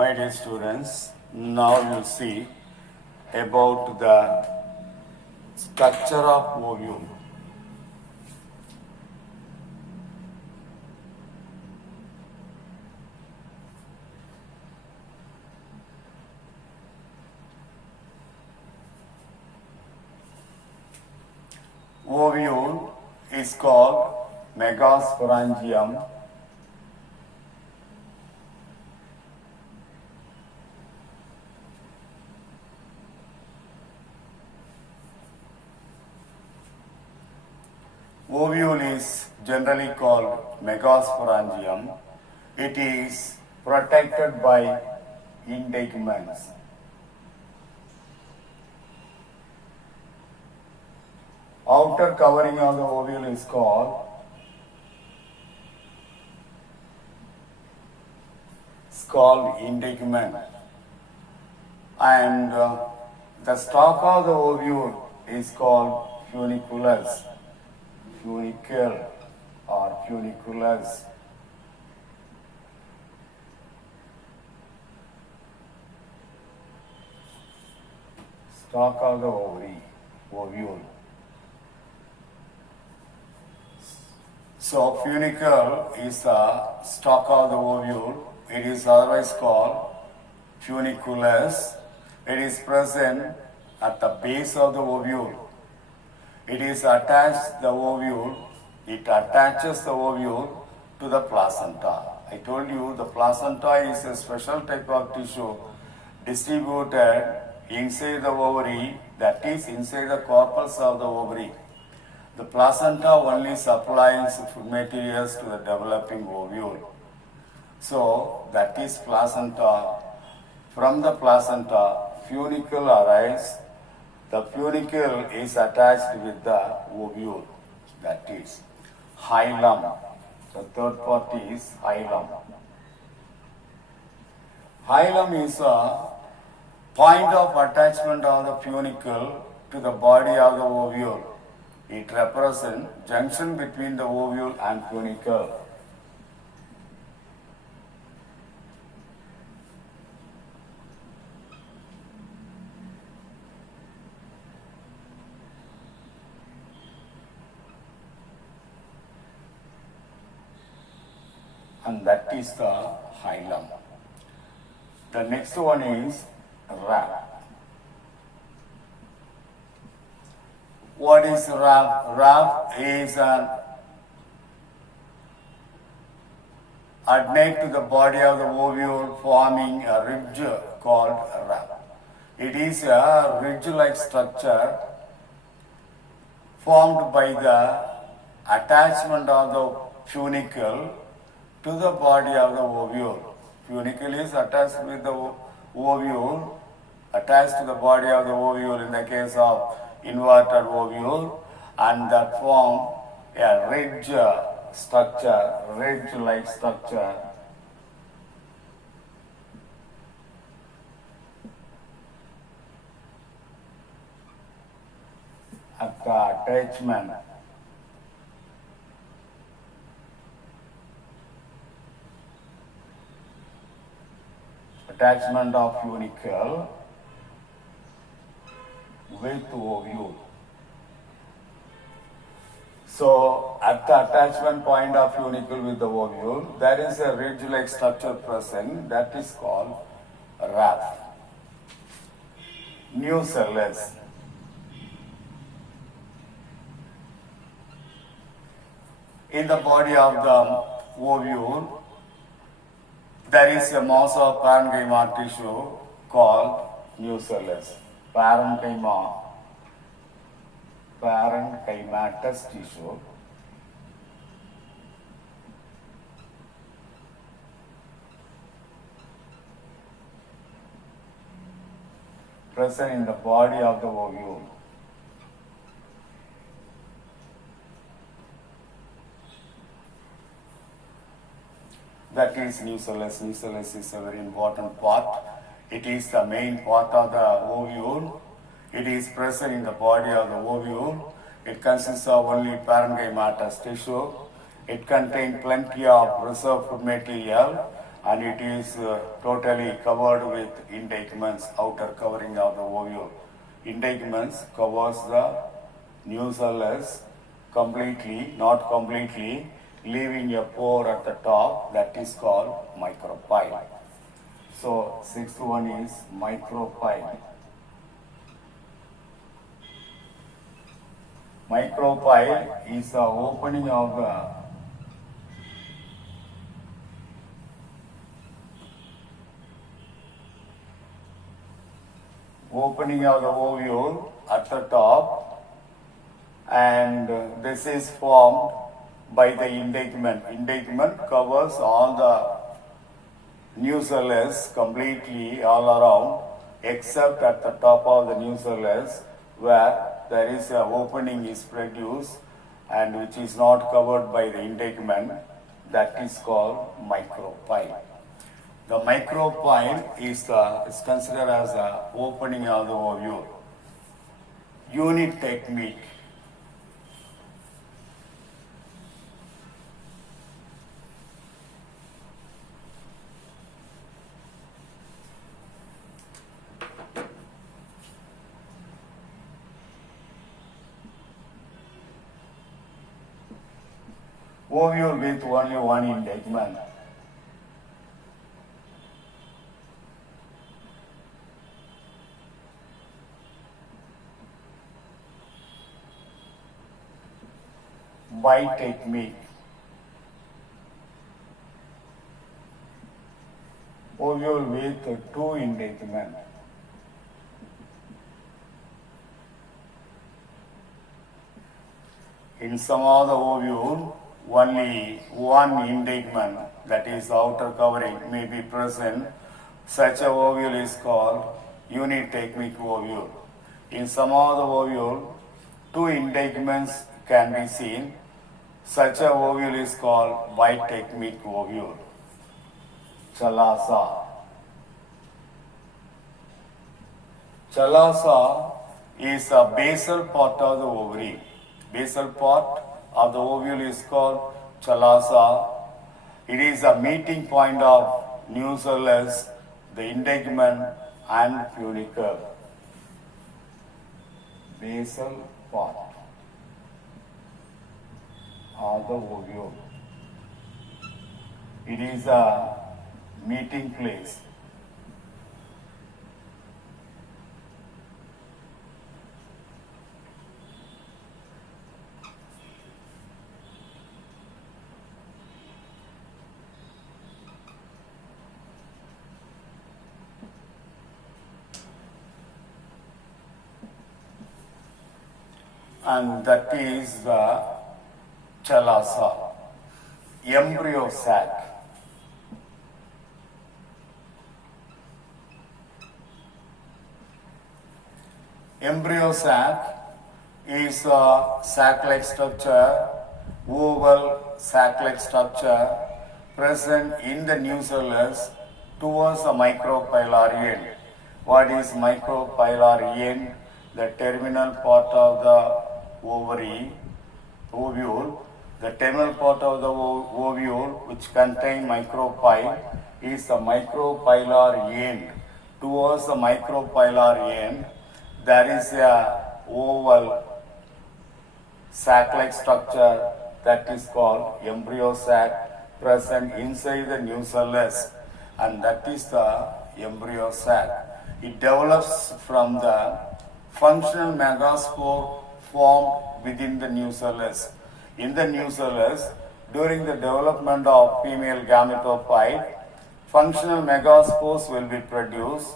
My dear students, now you'll see about the structure of ovule. Ovule is called megasporangium. Ovule is generally called megasporangium. It is protected by integuments. Outer covering of the ovule is called integument, and the stalk of the ovule is called funiculus, funicle or funiculus. Stalk of the ovule. So funicle is the stalk of the ovule. It is otherwise called funiculus. It is present at the base of the ovule. It is attached the ovule. It attaches the ovule to the placenta. I told you the placenta is a special type of tissue distributed inside the ovary, that is inside the corpus of the ovary. The placenta only supplies food materials to the developing ovule. So that is placenta. From the placenta, funicle arises. The funicle is attached with the ovule. That is hilum. The third part is hilum. Hilum is a point of attachment of the funicle to the body of the ovule. It represents junction between the ovule and funicle. And that is the hilum. The next one is wrap. What is wrap? Wrap is an adnate to the body of the ovule, forming a ridge called wrap. It is a ridge-like structure formed by the attachment of the funicle to the body of the ovule. Funicle is attached with the ovule, attached to the body of the ovule in the case of inverted ovule, and that form a ridge structure, ridge-like structure. At the attachment of funicle with ovule. So at the attachment point of funicle with the ovule, there is a ridge-like structure present that is called wrap. Nucellus. In the body of the ovule, there is a mass of parenchyma tissue called nucellus. Parenchymatous tissue. Present in the body of the ovule. That is nucellus. Nucellus is a very important part. It is the main part of the ovule. It is present in the body of the ovule. It consists of only parenchymatous tissue. It contains plenty of reserved food material and it is totally covered with integuments, outer covering of the ovule. Integuments covers the nucellus completely, not completely, leaving a pore at the top, that is called micropyle. So sixth one is micropyle. Micropyle is the opening of the ovule at the top, and this is formed by the integument. Integument covers all the nucellus completely all around, except at the top of the nucellus where there is a opening is produced and which is not covered by the integument, that is called micropyle. The micropyle is considered as the opening of the ovule. Unit technique. Ovule with only one integument. By technique. Ovule with two integument. In some of the ovule, only one integument, that is outer covering, may be present. Such a ovule is called unitechnic ovule. In some of the ovule, two integuments can be seen. Such a ovule is called bitechnic ovule. Chalasa. Chalasa is a basal part of the ovary. Basal part of the ovule is called chalasa. It is a meeting point of nucellus, the integument and funicle. Basal part of the ovule. It is a meeting place. And that is the chalasa, embryo sac. Embryo sac is a sac-like structure, oval sac-like structure present in the nucellus towards the micropylar end. What is micropylar end? The terminal part of the ovule. The terminal part of the ovule which contain micropyle is the micropylar end. Towards the micropylar end, there is a oval sac-like structure that is called embryo sac present inside the nucellus, and that is the embryo sac. It develops from the functional megaspore formed within the nucellus. In the nucellus, during the development of female gametophyte, functional megaspores will be produced.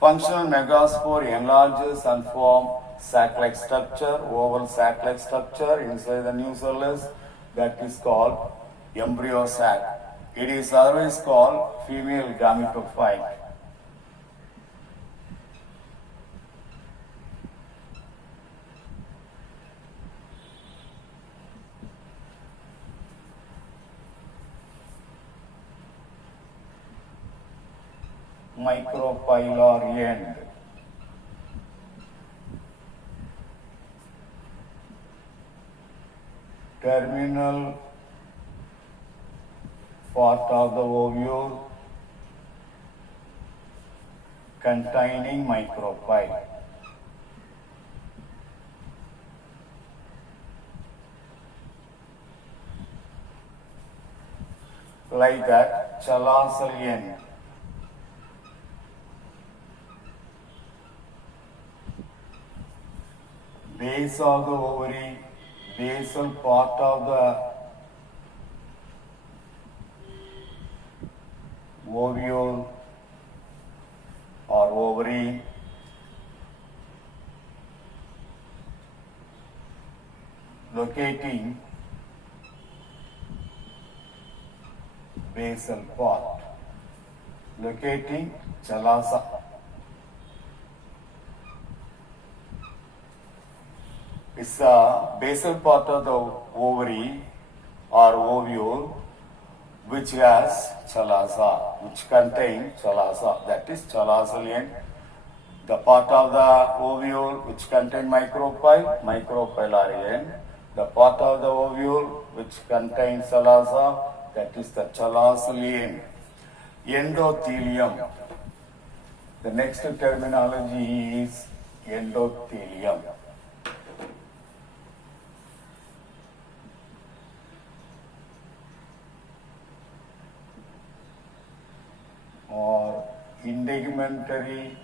Functional megaspore enlarges and form sac-like structure, oval sac-like structure inside the nucellus, that is called embryo sac. It is always called female gametophyte. Micropylar end. Terminal part of the ovule containing micropyle. Like that, chalosal end. Base of the ovary, basal part of the ovule or ovary, locating basal part, locating chalasa. It's a basal part of the ovary or ovule which has chalasa, which contains chalasa, that is chalasal end. The part of the ovule which contains micropyle end. The part of the ovule which contains chalasa, that is the chalasal end. Endothelium. The next terminology is endothelium. Or integumentary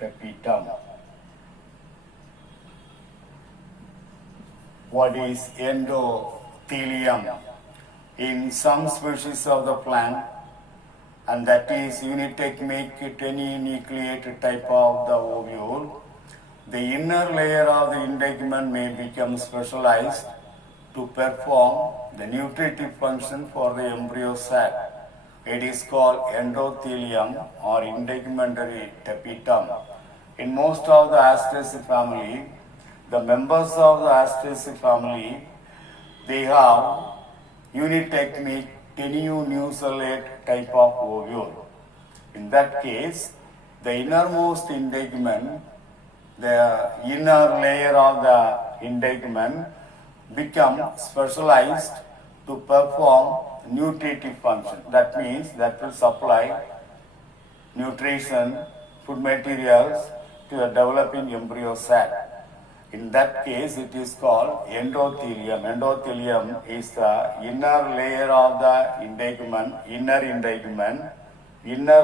tapetum. What is endothelium? In some species of the plant, and that is unitegmic nucleate type of the ovule, the inner layer of the integument may become specialized to perform the nutritive function for the embryo sac. It is called endothelium or integumentary tapetum. In most of the Asteraceae family, the members of the Asteraceae family, they have unitegmic tenunucellate type of ovule. In that case, the innermost integument, the inner layer of the integument, become specialized to perform nutritive function. That means that will supply nutrition, food materials to the developing embryo sac. In that case, it is called endothelium. Endothelium is the inner layer of the integument, inner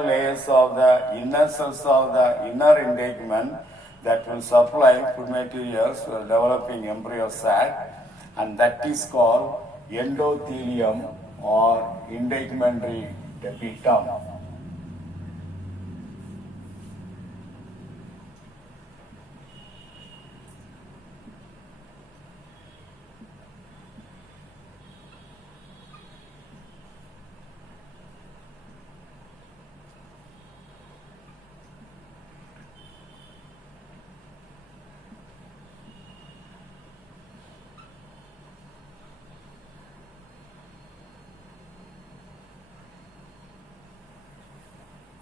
layers of the inner cells of the inner integument that will supply food materials to the developing embryo sac. And that is called endothelium or integumentary tapetum.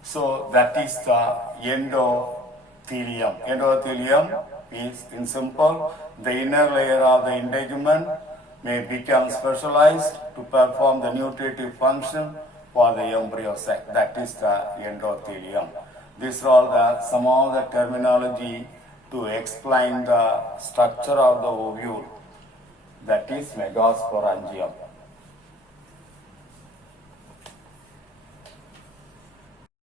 So that is the endothelium. Endothelium is, in simple, the inner layer of the integument may become specialized to perform the nutritive function for the embryo sac. That is the endothelium. These are all some of the terminology to explain the structure of the ovule. That is megasporangium.